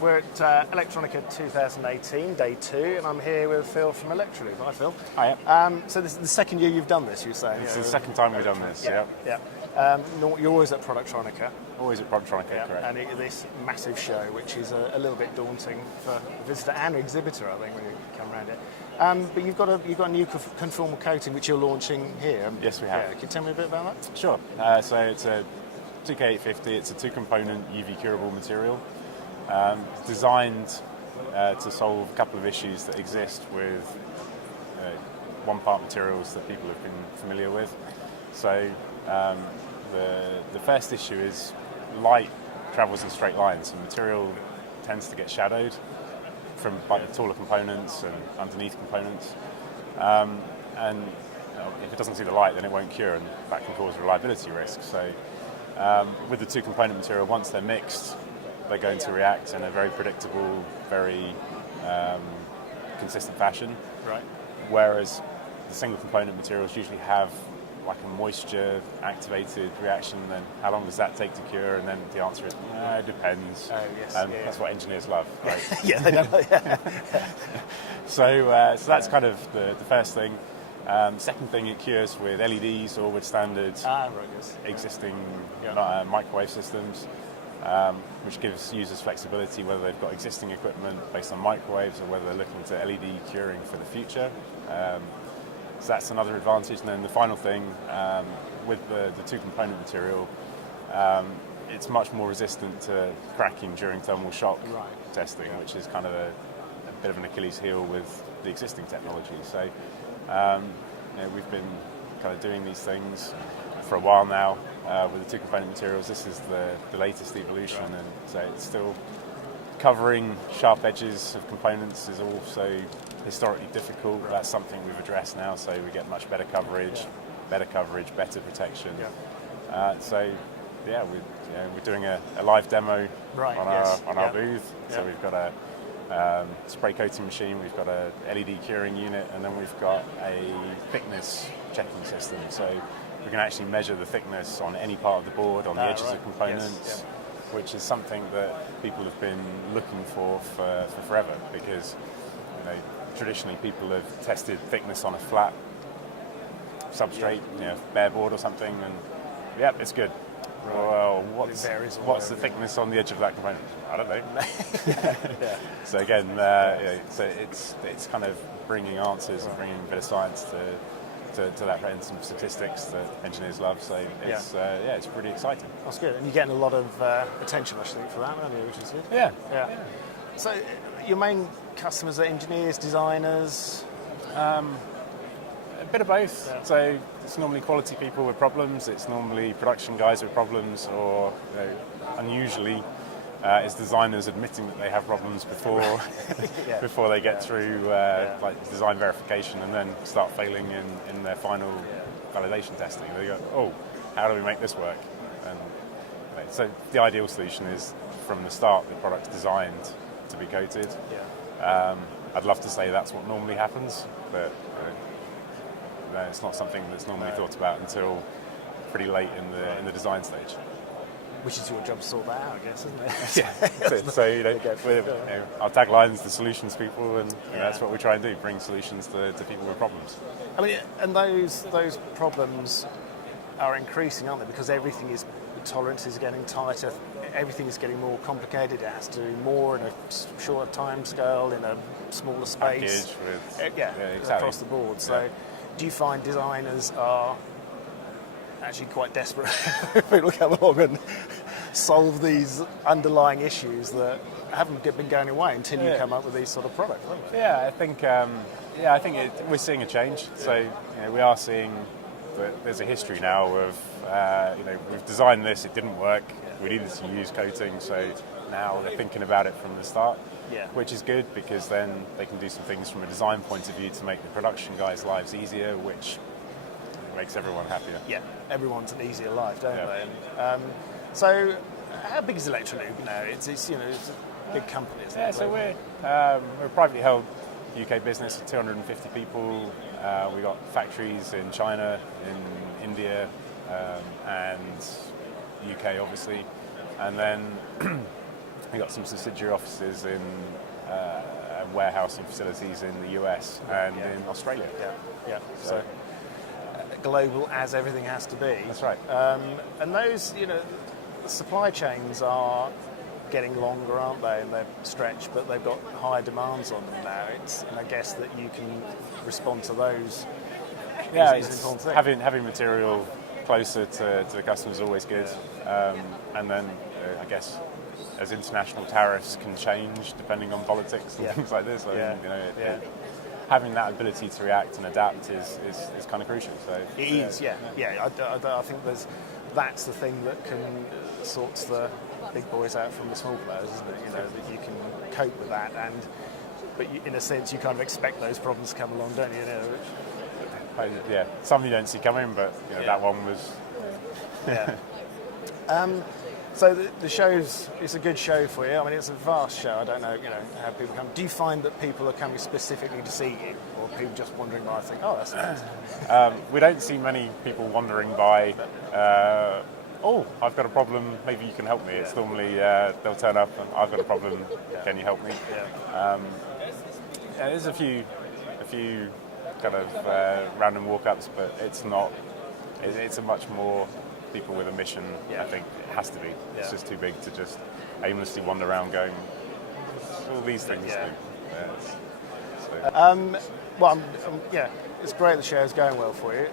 We're at Electronica 2018, day 2, and I'm here with Phil from Electrolube. Hi, Phil. Hi. So this is the second year you've done this, you say? It's the second time we've done this, yeah. You're always at Productronica. Always at Productronica, correct. And this massive show, which is a little bit daunting for a visitor and exhibitor, I think, when you come around it. But you've got a new conformal coating which you're launching here. Yes, we have. Yeah. Can you tell me a bit about that? Sure. So it's a 2K850. It's a two-component UV curable material. Designed to solve a couple of issues that exist with one-part materials that people have been familiar with. So the first issue is light travels in straight lines, and material tends to get shadowed from like the taller components and underneath components. And if it doesn't see the light, then it won't cure, and that can cause reliability risk. So with the two-component material, once they're mixed, they're going to react in a very predictable, very consistent fashion. Right. Whereas the single component materials usually have like a moisture activated reaction, then how long does that take to cure? And then the answer is, it depends. Oh, yes. That's what engineers love, right? Yeah, they don't. Yeah. So that's kind of the first thing. Second thing, it cures with LEDs or with standard existing microwave systems. Which gives users flexibility whether they've got existing equipment based on microwaves or whether they're looking to LED curing for the future. So that's another advantage. And then the final thing, with the two-component material, it's much more resistant to cracking during thermal shock testing, which is kind of a bit of an Achilles heel with the existing technology. So we've been kind of doing these things for a while now with the two-component materials. This is the latest evolution, and so it's still covering sharp edges of components is also historically difficult. That's something we've addressed now, so we get much better coverage, better protection. We're doing a live demo on our booth. So we've got a spray coating machine, we've got a LED curing unit, and then we've got a thickness checking system. So we can actually measure the thickness on any part of the board, on the edges of components, which is something that people have been looking for forever, because traditionally people have tested thickness on a flat substrate, bare board or something, and it's good. Well, what's the thickness on the edge of that component? I don't know. So again, so it's kind of bringing answers and bringing a bit of science to that, and some statistics that engineers love. So it's pretty exciting. That's good, and you're getting a lot of attention, I think, for that, aren't you? Which is good. Yeah. So your main customers are engineers, designers. A bit of both. Yeah. So it's normally quality people with problems. It's normally production guys with problems, or unusually, it's designers admitting that they have problems before before they get through like design verification, and then start failing in their final validation testing. They go, oh, how do we make this work? And so the ideal solution is from the start the product's designed to be coated. I'd love to say that's what normally happens, but it's not something that's normally thought about until pretty late in the design stage. Which is your job to sort that out, I guess, isn't it? So our tagline is the solutions people, and that's what we try and do: bring solutions to people with problems. I mean, and those problems are increasing, aren't they? Because tolerance is getting tighter. Everything is getting more complicated. It has to do more in a shorter time scale, in a smaller space. Exactly. Across the board. So, do you find designers are actually quite desperate for people to come along and solve these underlying issues that haven't been going away until you come up with these sort of products? I think we're seeing a change. So we are seeing that there's a history now of we've designed this, it didn't work, we needed to use coating, so now they're thinking about it from the start, which is good, because then they can do some things from a design point of view to make the production guys' lives easier, which makes everyone happier. Yeah, everyone's an easier life, don't they? And, so, how big is Electrolube now? It's a big company, isn't it? So we're a privately held UK business of 250 people. We've got factories in China, in India, and UK, obviously. And then We've got some subsidiary offices in warehousing facilities in the US and in Australia. Yeah. So global as everything has to be. That's right. And those, the supply chains are getting longer, aren't they? And they're stretched, but they've got higher demands on them now. And I guess that you can respond to those. Yeah, is an important thing. Having material closer to the customer is always good. And then I guess as international tariffs can change depending on politics and things like this, having that ability to react and adapt is kind of crucial. So it is. I think that's the thing that can sorts the big boys out from the small players, isn't it? That you can cope with that, but in a sense you kind of expect those problems to come along, don't you? Some you don't see coming, but that one was. So the show's, it's a good show for you. I mean, it's a vast show. I don't know, how people come. Do you find that people are coming specifically to see you, or people just wandering by and think, oh, that's nice? We don't see many people wandering by. I've got a problem. Maybe you can help me. It's normally they'll turn up and I've got a problem. Can you help me? There's a few kind of random walk-ups, but it's not. It's a much more people with a mission. I think it has to be. It's just too big to just aimlessly wander around going all these things. It's great the show's going well for you.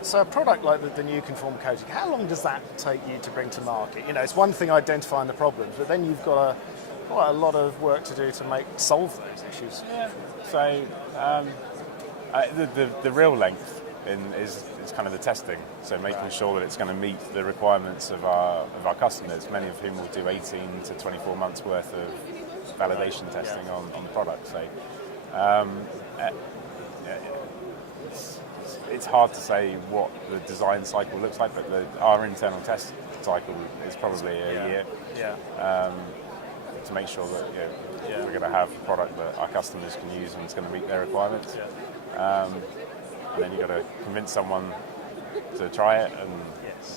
So a product like the new conform coating, how long does that take you to bring to market? It's one thing identifying the problems, but then you've got quite a lot of work to do to solve those issues. So the real length is kind of the testing. So making sure that it's going to meet the requirements of our customers, many of whom will do 18 to 24 months worth of validation testing on the product. So it's hard to say what the design cycle looks like, but our internal test cycle is probably a year. To make sure that we're going to have a product that our customers can use and it's going to meet their requirements. And then you've got to convince someone to try it and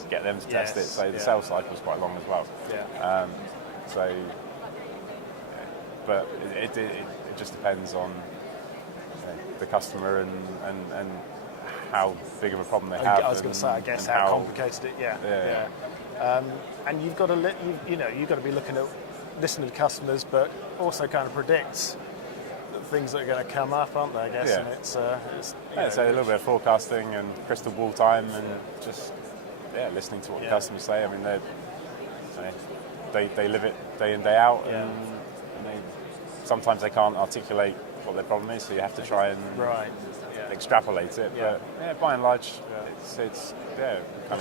get them to test it. So the sales cycle is quite long as well. But it just depends on the customer and how big of a problem they have. I was going to say, I guess how complicated it. And you've got to you've got to be listening to customers, but also kind of predict things that are going to come up, aren't they? I guess. And so a little bit of forecasting and crystal ball time, and just listening to what the customers say. I mean, they live it day in, day out, and sometimes they can't articulate what their problem is, so you have to try and extrapolate it. But by and large, it's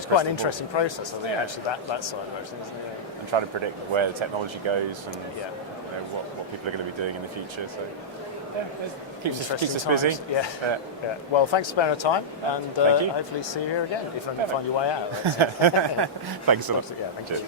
quite an interesting process. I think actually that side of everything, isn't it? And trying to predict where the technology goes and what people are going to be doing in the future. So keeps us busy. Well, thanks for spending the time, and hopefully see you here again if I can find your way out. Thanks a lot. Thank you.